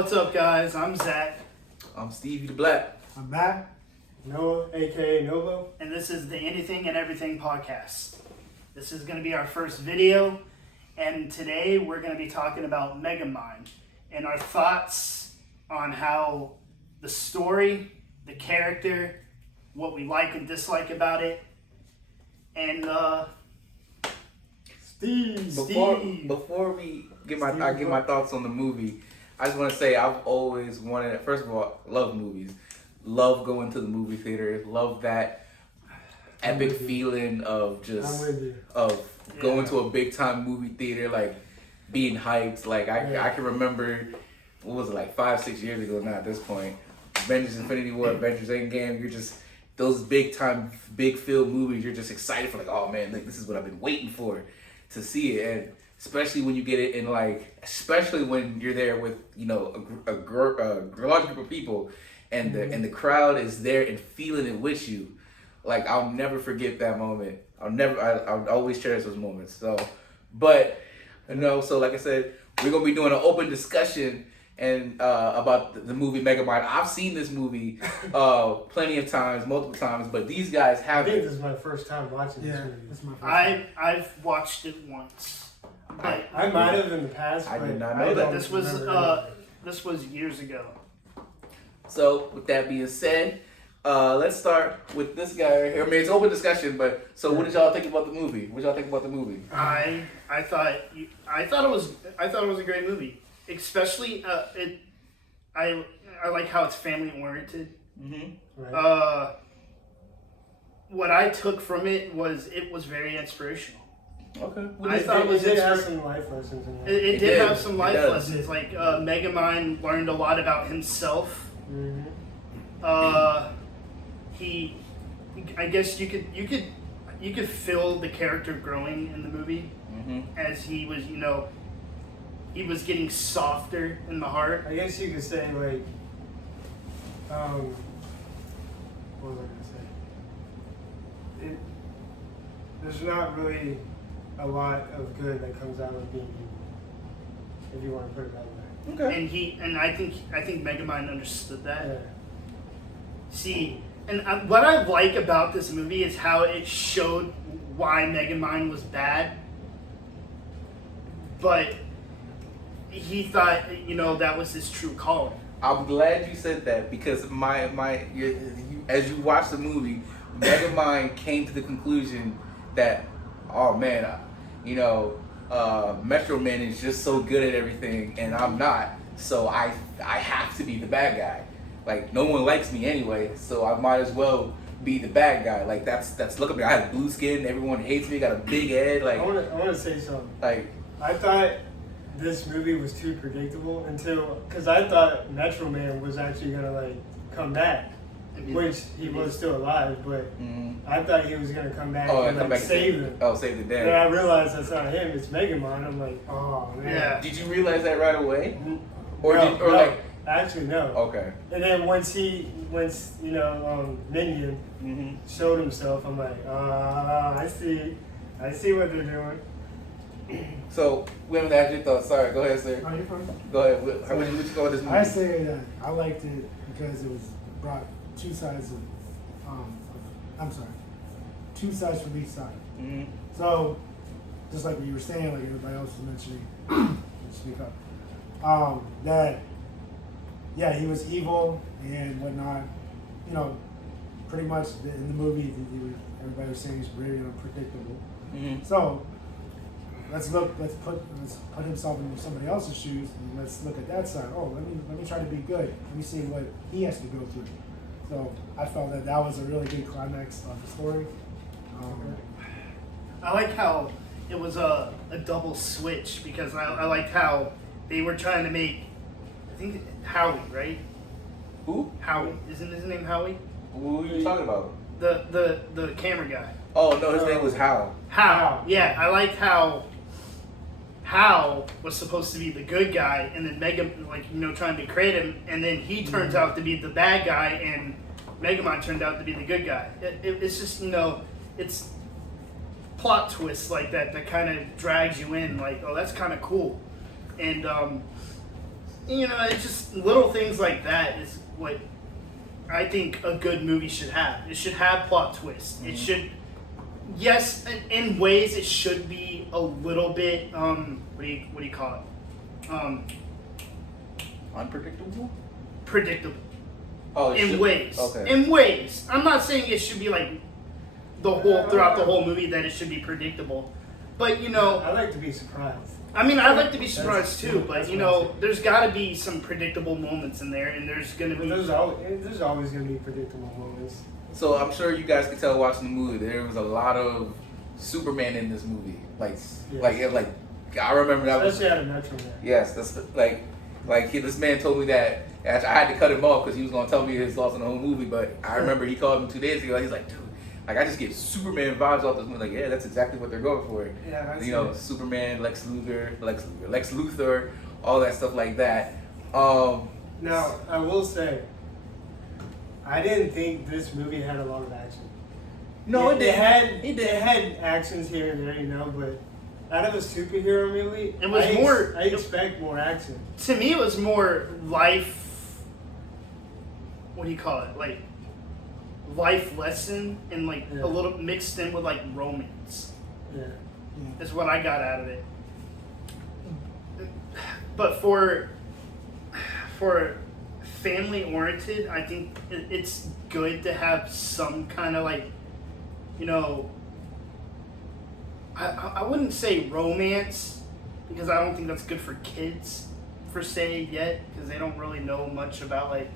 What's up, guys? I'm Zach, I'm Stevie the Black. I'm Matt, Noah, aka Novo. and this is the Anything and Everything podcast. This is going to be our first video, and today we're going to be talking about Megamind and our thoughts on how the story, the character, what we like and dislike about it, and Before we get my thoughts on the movie, I just want to say I've always wanted. First of all, love movies, love going to the movie theater, love that epic feeling of just going to a big time movie theater, like being hyped. Like I can remember, what was it, like 5-6 years ago now at this point, Avengers Infinity War, Avengers Endgame. You're just those big time, big feel movies. You're just excited for, like, oh man, like this is what I've been waiting for to see it. And especially when you get it in, like, especially when you're there with, you know, a large group of people, and the crowd is there and feeling it with you. Like, I'll never forget that moment. I'll always cherish those moments. So, but, you know, so like I said, we're gonna be doing an open discussion and about the movie Megamind. I've seen this movie plenty of times, multiple times, but these guys haven't. I think this is my first time watching this movie. This is my first time. I've watched it once. I might have in the past. I did not know that. This was years ago. So with that being said, let's start with this guy right here. I mean, it's open discussion, but so what did y'all think about the movie? What did y'all think about the movie? I thought it was a great movie. Especially I like how it's family oriented. Mm-hmm. Right. What I took from it was very inspirational. Okay. I thought it did have some life lessons in it. It did have some life lessons. Like Megamind learned a lot about himself. Mm-hmm. I guess you could feel the character growing in the movie as he was, you know, he was getting softer in the heart. I guess you could say, like, what was I gonna say? There's not really a lot of good that comes out of being evil, if you want to put it that way. Okay. And I think Megamind understood that. Yeah. See, and what I like about this movie is how it showed why Megamind was bad, but he thought, you know, that was his true calling. I'm glad you said that, because as you watch the movie, Megamind came to the conclusion that, oh man, you know, Metro Man is just so good at everything, and I'm not. So I have to be the bad guy. Like, no one likes me anyway, so I might as well be the bad guy. Like, that's look at me. I have blue skin. Everyone hates me. Got a big head. Like, I want to say something. Like, I thought this movie was too predictable because I thought Metro Man was actually gonna, like, come back, which he was still alive, but I thought he was gonna come back and save him. Oh, save the day. Then I realized that's not him. It's Megamind. I'm like, oh man. Yeah. Did you realize that right away? No. Actually, no. Okay. And then once you know, Minion showed himself, I'm like, I see what they're doing. So, we haven't had your thoughts. Sorry, go ahead, sir. Oh, you're fine. Go ahead. What did you go with this movie? I say that I liked it because it was brought two sides two sides from each side. Mm-hmm. So, just like what you were saying, like everybody else was mentioning, speak up, that, yeah, he was evil and whatnot. You know, pretty much in the movie, everybody was saying he's very unpredictable. Mm-hmm. So, let's put himself in somebody else's shoes and let's look at that side. Oh, let me try to be good. Let me see what he has to go through. So I felt that was a really good climax of the story. I like how it was a double switch, because I liked how they were trying to make, I think, Howie, right? Who? Howie. Isn't his name Howie? Who are you talking about? The camera guy. Oh, no, his name was Hal. Hal. Yeah, I liked how Hal was supposed to be the good guy, and then trying to create him, and then he turns out to be the bad guy, and Megamind turned out to be the good guy. It's just, you know, it's plot twists like that kind of drags you in, like, oh, that's kind of cool. And you know, it's just little things like that is what I think a good movie should have. It should have plot twists. Mm-hmm. It should, yes, in ways it should be a little bit what do you call it? Unpredictable? Predictable. Oh, in ways. Okay. In ways. I'm not saying it should be like throughout the whole movie that it should be predictable. But you know, I like to be surprised. I mean, I'd like to be surprised too, but you know, there's got to be some predictable moments in there, and there's gonna be. There's always gonna be predictable moments. So I'm sure you guys could tell watching the movie there was a lot of Superman in this movie. Like I remember that. Especially out of Metro Man. Yes, that's this man told me that. Actually, I had to cut him off because he was gonna tell me his thoughts on the whole movie. But I remember he called me 2 days ago. He's like, dude, like I just get Superman vibes off this movie. Like, yeah, that's exactly what they're going for. Yeah, that's Superman, Lex Luthor, all that stuff like that. Now, I will say, I didn't think this movie had a lot of action. No, it had actions here and there, you know, but out of a superhero movie, it was I expect more action. To me, it was more life. What do you call it? Like life lesson and like a little mixed in with like romance. Yeah, is what I got out of it. But for family oriented, I think it's good to have some kind of like, you know, I wouldn't say romance because I don't think that's good for kids per se yet because they don't really know much about like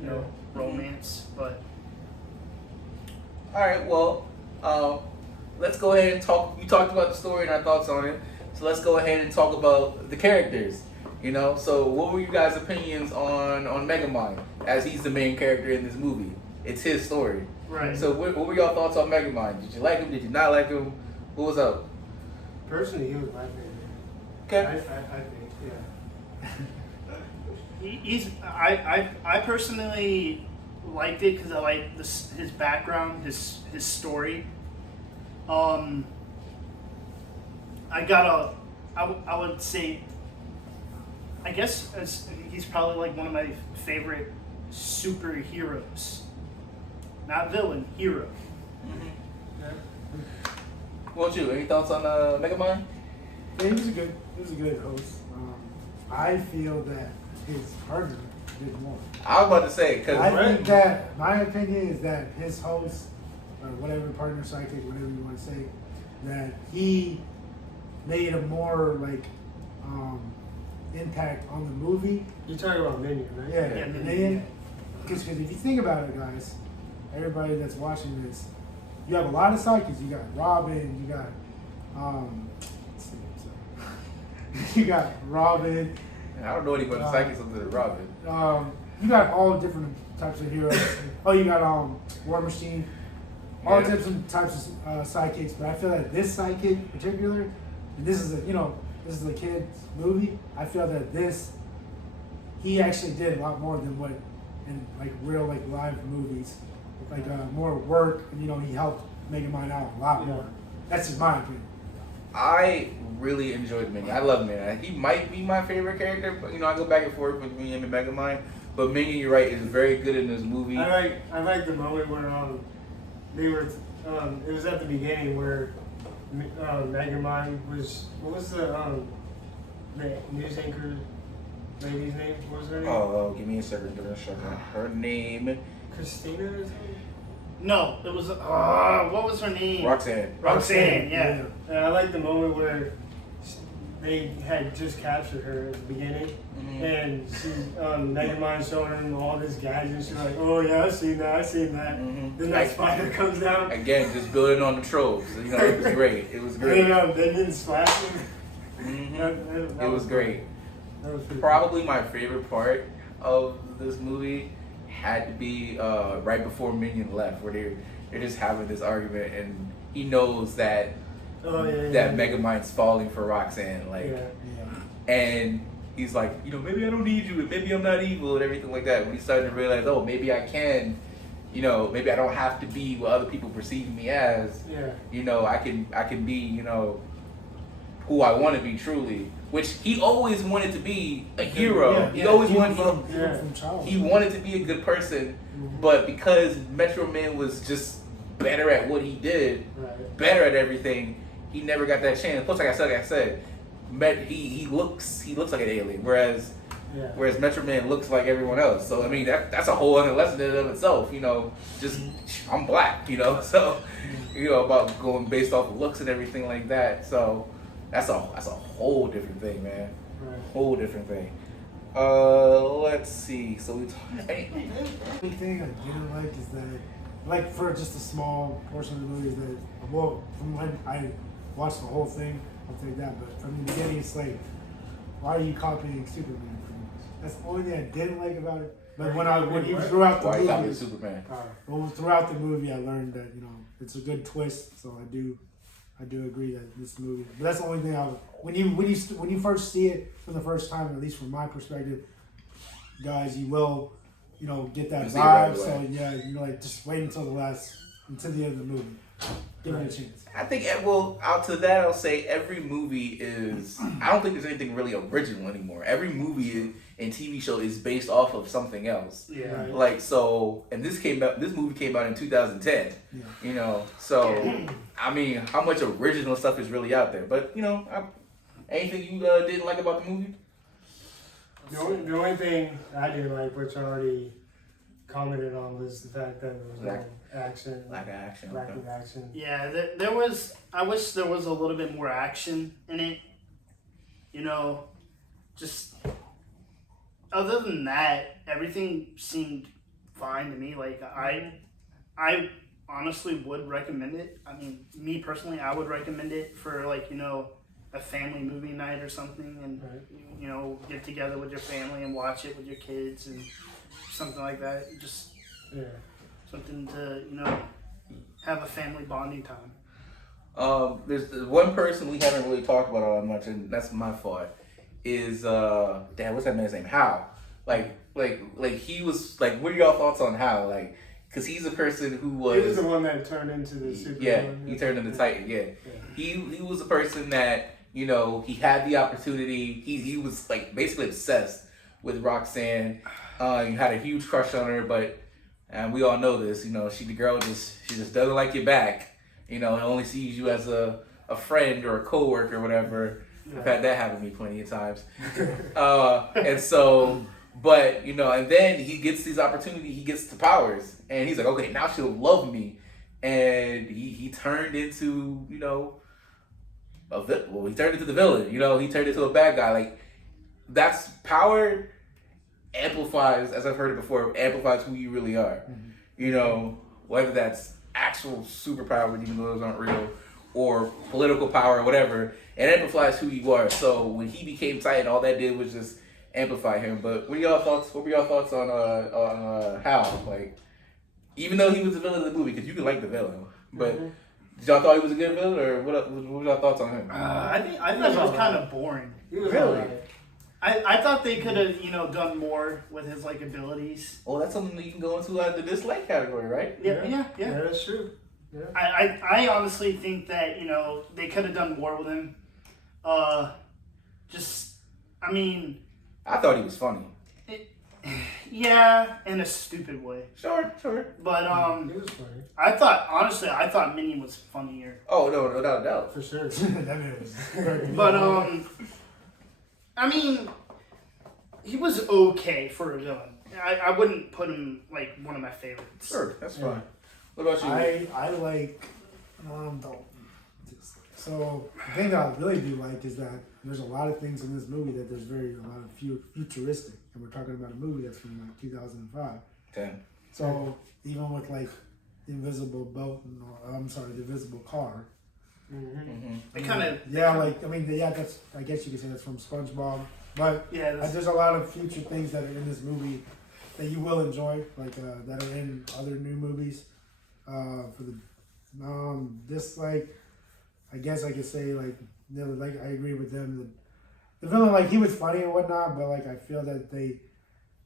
you know romance. But all right, well, let's go ahead and talk. We talked about the story and our thoughts on it, so let's go ahead and talk about the characters. You know, so what were you guys' opinions on Megamind as he's the main character in this movie? It's his story. Right. So what were y'all thoughts on Megamind? Did you like him? Did you not like him? What was up? Personally, he was my favorite. Okay. I think, yeah. I personally liked it because I like his background, his story. I would say, I guess he's probably like one of my favorite superheroes, not villain, hero. Mm-hmm. Yeah. What about you? Any thoughts on Megamind? Yeah, he was a good host. I feel that his partner did more. I was about to say because I think that my opinion is that his host or whatever partner, sidekick, whatever you want to say, that he made a more like impact on the movie. You're talking about Minion, right? Yeah, Minion. Because if you think about it, guys, everybody that's watching this, you have a lot of sidekicks. You got Robin. You got you got Robin. I don't know anybody sidekicks other than Robin. You got all different types of heroes. Oh, you got War Machine. All different types of sidekicks. But I feel like this sidekick in particular, and this is a kid's movie. I feel that he actually did a lot more than what in like real like live movies. Like more work, and he helped Megamind out a lot more. That's just my opinion. I really enjoyed Minion. I love Minion. He might be my favorite character, but I go back and forth between him and Megamind. But Minion, you're right, is very good in this movie. I like the moment where they were. It was at the beginning where Megamind was. What was the news anchor lady's name? What was her name? Oh, give me a second. Her name. Christina or something? No, it was what was her name? Roxanne, yeah. And I like the moment where they had just captured her at the beginning, and she Megamind showing them all this gadget, and she's like, "Oh yeah, I've seen that." Mm-hmm. Then that spider comes down again, just building on the tropes. It was great. It was great. And they didn't splash him. It was great. That was Probably my favorite part of this movie had to be right before Minion left, where they're just having this argument, and he knows that Megamind's falling for Roxanne, and he's like, maybe I don't need you, and maybe I'm not evil, and everything like that. When he started to realize, oh, maybe I can, maybe I don't have to be what other people perceive me as. I can be, who I want to be truly. which he always wanted to be a hero. He always wanted he wanted to be a good person, but because Metro Man was just better at what he did, better at everything, he never got that chance. Plus, like I said, he looks like an alien, whereas Metro Man looks like everyone else. So I mean that's a whole other lesson in and of itself. You know, just I'm black. You know, so about going based off of looks and everything like that. So that's a whole different thing, man. Whole different thing. Let's see. So we. The thing I didn't like is that, like, for just a small portion of the movie, is that, well, from when I watched the whole thing, I'll take that, but from the beginning, it's like, why are you copying Superman? That's the only thing I didn't like about it. But when he throughout the movie, copying Superman? Well, throughout the movie, I learned that it's a good twist. So I do agree that this movie. But that's the only thing when you first see it for the first time, at least from my perspective, guys, you will get that vibe. So yeah, like just wait until the end of the movie. Give it a chance. I think, well, out to that, I'll say every movie is. I don't think there's anything really original anymore. Every movie and TV show is based off of something else. Yeah. Like so, and this movie came out in 2010. Yeah. So I mean, how much original stuff is really out there? But anything you didn't like about the movie? The only thing I didn't like, which I already commented on, was the fact that there was no action. Lack of action. Yeah, there was. I wish there was a little bit more action in it. Just other than that, everything seemed fine to me. Like I honestly would recommend it. I mean, me personally, I would recommend it for a family movie night or something, and get together with your family and watch it with your kids and something like that. Just something to have a family bonding time. There's one person we haven't really talked about all that much, and that's my fault. Is damn, what's that man's name? Hal. Like he was like. What are y'all thoughts on Hal? Like, because he's a person who was. He was the one that turned into the Superman. Yeah, he turned into Titan. Yeah. He was a person that he had the opportunity. He was like basically obsessed with Roxanne. He had a huge crush on her, but and we all know this. The girl she just doesn't like you back. And only sees you as a friend or a coworker or whatever. I've had that happen to me plenty of times. And so, but, and then he gets these opportunities, he gets the powers, and he's like, okay, now she'll love me. And he turned into, he turned into the villain, he turned into a bad guy. Like, that's power amplifies, as I've heard it before, amplifies who you really are. Mm-hmm. Whether that's actual superpower, even though those aren't real, or political power or whatever, it amplifies who you are. So when he became Titan, all that did was just amplify him. But what were y'all thoughts on Hal? Like, even though he was the villain of the movie, because you can like the villain, but did y'all thought he was a good villain, or what were y'all thoughts on him? I thought it was kind of boring. Really? I thought they could have done more with his abilities. Well, that's something that you can go into the dislike category, right? Yeah, that's true. Yeah. I honestly think that they could have done more with him. I thought he was funny. Yeah, in a stupid way. Sure. But he was funny. I thought Minion was funnier. Oh no, without a doubt, for sure. That man was. But he was okay for a villain. I wouldn't put him one of my favorites. Sure, that's fine. What about you? I like so the thing that I really do like is that there's a lot of things in this movie that there's a lot of futuristic, and we're talking about a movie that's from 2005. 10. So even with the invisible boat, the invisible car. It kind of that's I guess you could say that's from SpongeBob, but there's a lot of future things that are in this movie that you will enjoy, that are in other new movies. I guess I could say I agree with them. The villain, he was funny and whatnot, but I feel that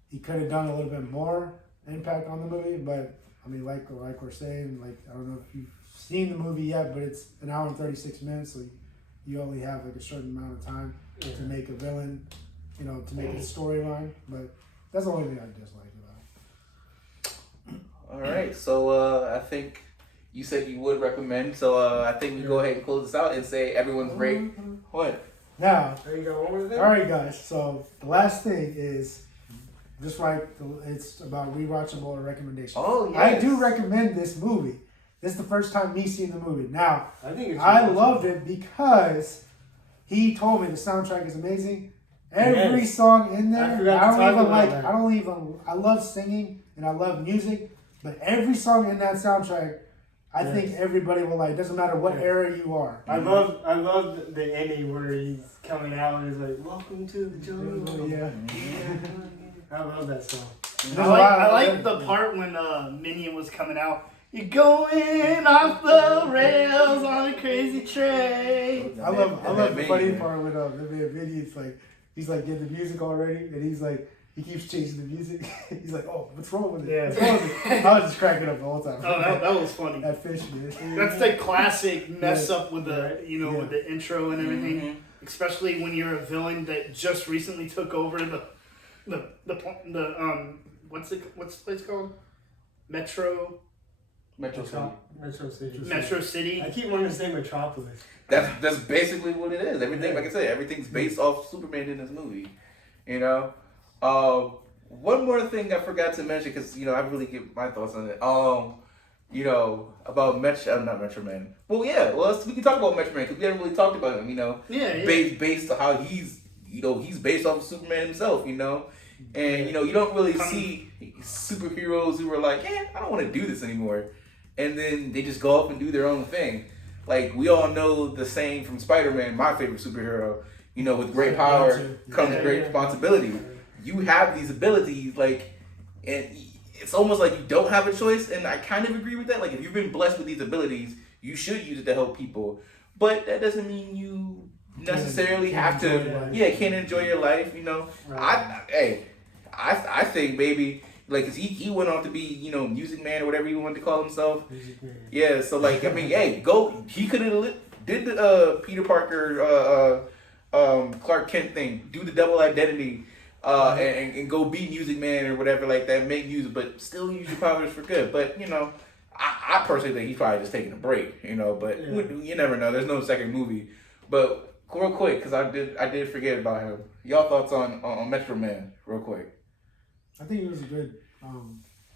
he could have done a little bit more impact on the movie. But I mean, like we're saying, I don't know if you've seen the movie yet, but it's an hour and 36 minutes, so you only have like a certain amount of time to make a villain, you know, to make a storyline. But that's the only thing I dislike about it. All right, so I think you said you would recommend, so I think we go ahead and close this out and say everyone's rate. What? Now, There you go. What was that? all right, guys. So the last thing is just right. It's about rewatchable or recommendation. Oh, I yes. do recommend this movie. This is the first time me seeing the movie. Now, I think it's I loved it because he told me the soundtrack is amazing. Every song in there, I love singing and I love music, but every song in that soundtrack, I think everybody will like. It doesn't matter what era you are. I love the ending where he's coming out and he's like, "Welcome to the jungle." Yeah. I love that song. I like the part when Minion was coming out. You're going off the rails on a crazy train. I love the funny part when the video. It's like he's like getting the music already, and he's like he keeps changing the music. He's like, "Oh, what's wrong with it? Yeah. What's wrong with it?" I was just cracking up the whole time. Oh, that was funny. That fish, man. That's the classic mess up with the Yeah. with the intro and everything, especially when you're a villain that just recently took over the what's it called? Metro City. I keep wanting to say Metropolis. That's basically what it is. Everything, like I said, everything's based off Superman in this movie. You know, one more thing I forgot to mention because I really give my thoughts on it. About not Metro Man. Well, yeah. Well, we can talk about Metro Man because we haven't really talked about him. Based on how he's based off of Superman himself. And you don't really see superheroes who are like, I don't want to do this anymore, and then they just go up and do their own thing. Like we all know the saying from Spider-Man, my favorite superhero. With great power comes great responsibility. You have these abilities, and it's almost like you don't have a choice. And I kind of agree with that. Like if you've been blessed with these abilities, you should use it to help people. But that doesn't mean you necessarily have to. Can't enjoy your life. Right. I think maybe cause he went on to be Music Man or whatever he wanted to call himself. Yeah. So he could have did the Peter Parker Clark Kent thing, do the double identity, and go be Music Man or whatever like that, make music, but still use your powers for good. But I personally think he's probably just taking a break. But you never know. There's no second movie. But real quick, because I did forget about him. Y'all thoughts on Metro Man, real quick? I think it was a good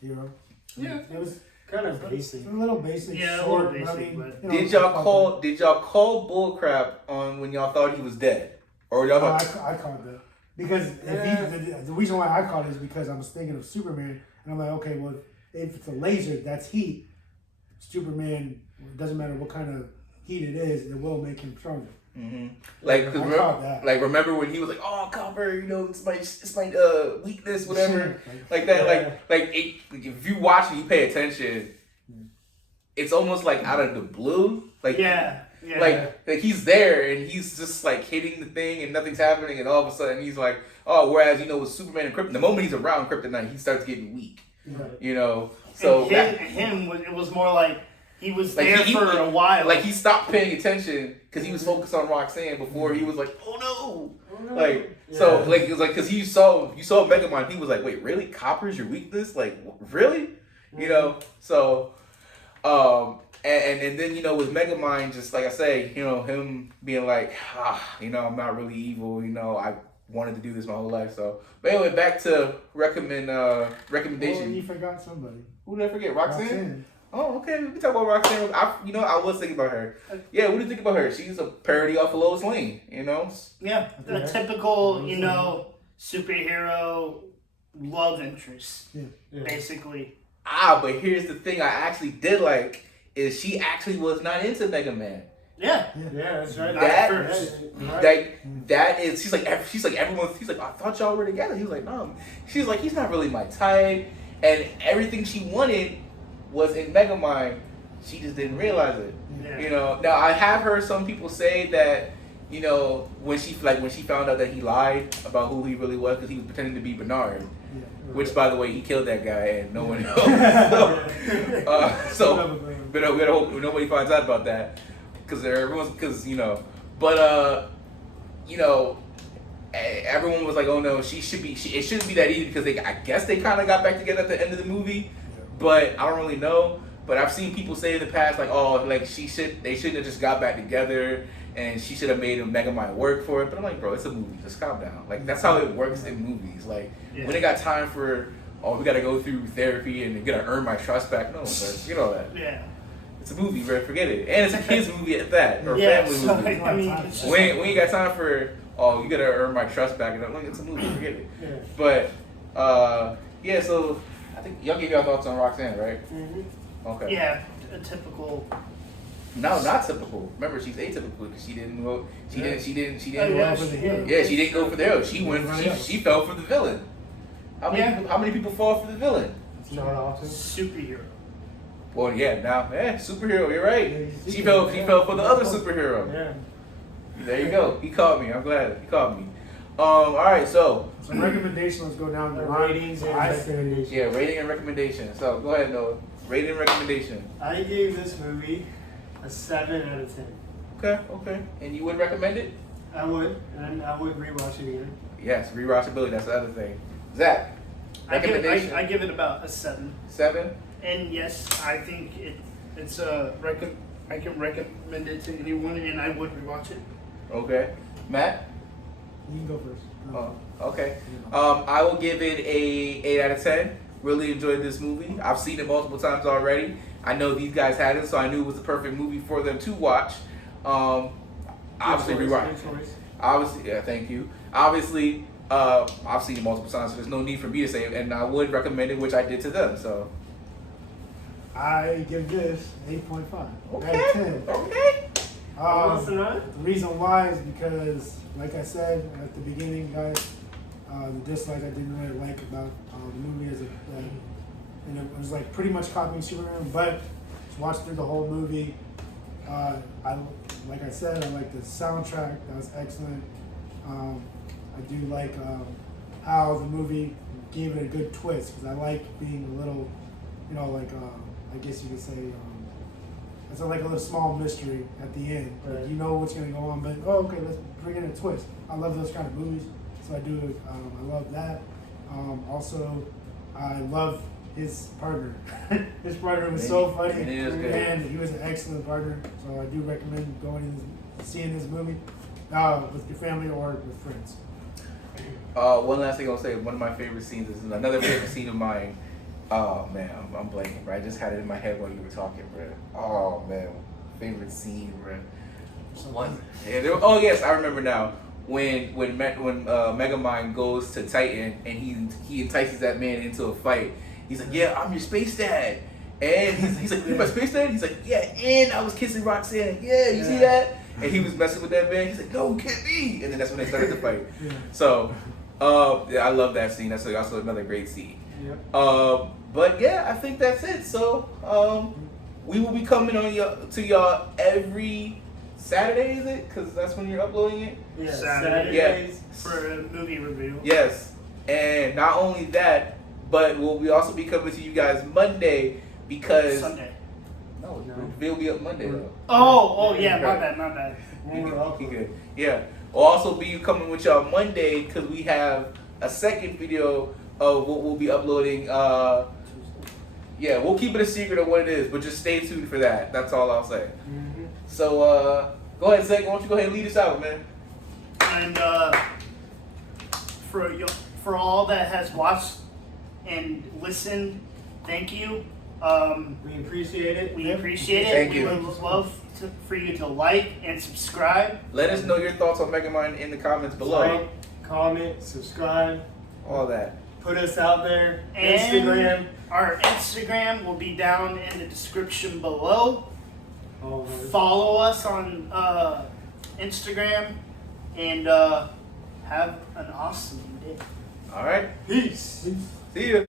hero. Yeah, it was kind of basic. A little basic. Yeah, short, a little basic. I mean, But did y'all call bullcrap on when y'all thought he was dead, or y'all? I called that because the reason why I called it is because I was thinking of Superman, and I'm like, okay, well, if it's a laser, that's heat. Superman, it doesn't matter what kind of heat it is, it will make him stronger. Mm-hmm. Remember when he was like, "Oh, copper, it's my weakness, whatever," like that. If you watch and you pay attention, it's almost like out of the blue. Like he's there and he's just like hitting the thing and nothing's happening, and all of a sudden he's like, "Oh," whereas with Superman and Krypton, the moment he's around Kryptonite, he starts getting weak. Right. So it was more like. He was there for a while. Like he stopped paying attention because he was focused on Roxanne before he was like, "Oh no!" So it was because you saw Megamind. He was like, "Wait, really? Copper's your weakness? Like really?" So and then with Megamind, just like I say, him being like, I'm not really evil. I wanted to do this my whole life. So, but anyway, back to recommendation. Oh, you forgot somebody. Who did I forget? Roxanne. Oh, okay. We can talk about Roxanne. I was thinking about her. Yeah, what do you think about her? She's a parody off of Lois Lane, Yeah, a typical, superhero love interest, basically. But here's the thing I actually did like, is she actually was not into Mega Man. Yeah, that's right. That is, she's like everyone, he's like, I thought y'all were together. He was like, no. She's like, he's not really my type. And everything she wanted was in Megamind, she just didn't realize it. Yeah. Now I have heard some people say that, when she found out that he lied about who he really was because he was pretending to be Bernard, which by the way he killed that guy and no one knows. So we gotta hope nobody finds out about that because But you know, everyone was like, "Oh no, it shouldn't be that easy," because I guess they kind of got back together at the end of the movie, but I don't really know. But I've seen people say in the past, like, "Oh, like they shouldn't have just got back together, and she should have made Megamind work for it." But I'm like, bro, it's a movie. Just calm down. Like that's how it works in movies. Like when they got time for, oh, we got to go through therapy and we got to earn my trust back. No, but you know that. Yeah. It's a movie, bro. Forget it. And it's a kids movie at that, or family so, movie. I mean, it's just we ain't got time for, oh, you gotta earn my trust back. And I'm like, it's a movie. Forget it. Yeah. But yeah. So I think y'all give y'all thoughts on Roxanne, right? Mm-hmm. Okay. yeah, a typical. No, not typical. Remember, she's atypical because she didn't go. She didn't. Oh, yeah, for the hero. Yeah, she didn't go for the hero. She went. She fell for the villain. How many people fall for the villain? It's not often. Superhero. Well, yeah. Now, superhero. You're right. She fell for the other superhero. Yeah. There you go. He called me. I'm glad he called me. All right. So recommendation. Let's go down the line. Ratings and recommendations. yeah, rating and recommendation. So go ahead, Noah. Rating and recommendation. I gave this movie a 7 out of 10. Okay. And you would recommend it? I would, and I would rewatch it again. Yes, rewatchability. That's the other thing. Zach, I recommendation. give it about a 7. 7. And yes, I think it's I can recommend it to anyone, and I would rewatch it. Okay. Matt. You can go first. Oh, okay. I will give it a 8 out of 10. Really enjoyed this movie. I've seen it multiple times already. I know these guys hadn't, so I knew it was the perfect movie for them to watch. Obviously, obviously, yeah, thank you. Obviously, I've seen it multiple times, so there's no need for me to say it, and I would recommend it, which I did to them. So I give this 8.5 okay, out of 10. okay. The The reason why is because, like I said at the beginning, guys, the dislike I didn't really like about the movie and it was like pretty much copying Superman, but just watched through the whole movie. Like I said, I like the soundtrack. That was excellent. I do like how the movie gave it a good twist because I like being a little, like I guess you could say. It's like a little small mystery at the end. Right. You know what's going to go on, but okay, let's bring in a twist. I love those kind of movies, so I do. I love that. Also, I love his partner. His partner was so funny, and he was an excellent partner. So I do recommend seeing this movie with your family or with friends. One last thing I'll say. One of my favorite scenes is another favorite scene of mine. Oh man, I'm blanking, bro. I just had it in my head while you were talking, bro. Oh man, favorite scene, bro. One. Yeah, oh yes, I remember now. When Megamind goes to Titan and he entices that man into a fight. He's like, "Yeah, I'm your space dad," and he's like, "You're my space dad?" He's like, "Yeah," and I was kissing Roxanne. Yeah, you see that? And he was messing with that man. He's like, "No, get me!" And then that's when they started to fight. Yeah. So, yeah, I love that scene. That's also another great scene. Yep. But yeah, I think that's it. So, we will be coming on to y'all every Saturday, is it? Because that's when you're uploading it. Yeah. Saturdays for a movie review. Yes, and not only that, but we'll also be coming to you guys Monday because Sunday. No, it'll be up Monday though. Oh yeah, my bad. You good? Yeah, we'll also be coming with y'all Monday because we have a second video of what we'll be uploading. Yeah, we'll keep it a secret of what it is, but just stay tuned for that. That's all I'll say. Mm-hmm. So go ahead, Zach. Why don't you go ahead and lead us out, man? And for all that has watched and listened, thank you. We appreciate it. We appreciate it. Thank you. We would love for you to like and subscribe. Let us know your thoughts on Megamind in the comments below. Like, comment, subscribe, All that. put us out there. And Instagram. Our Instagram will be down in the description below. Oh, Follow us on Instagram and have an awesome day. All right. peace. See you.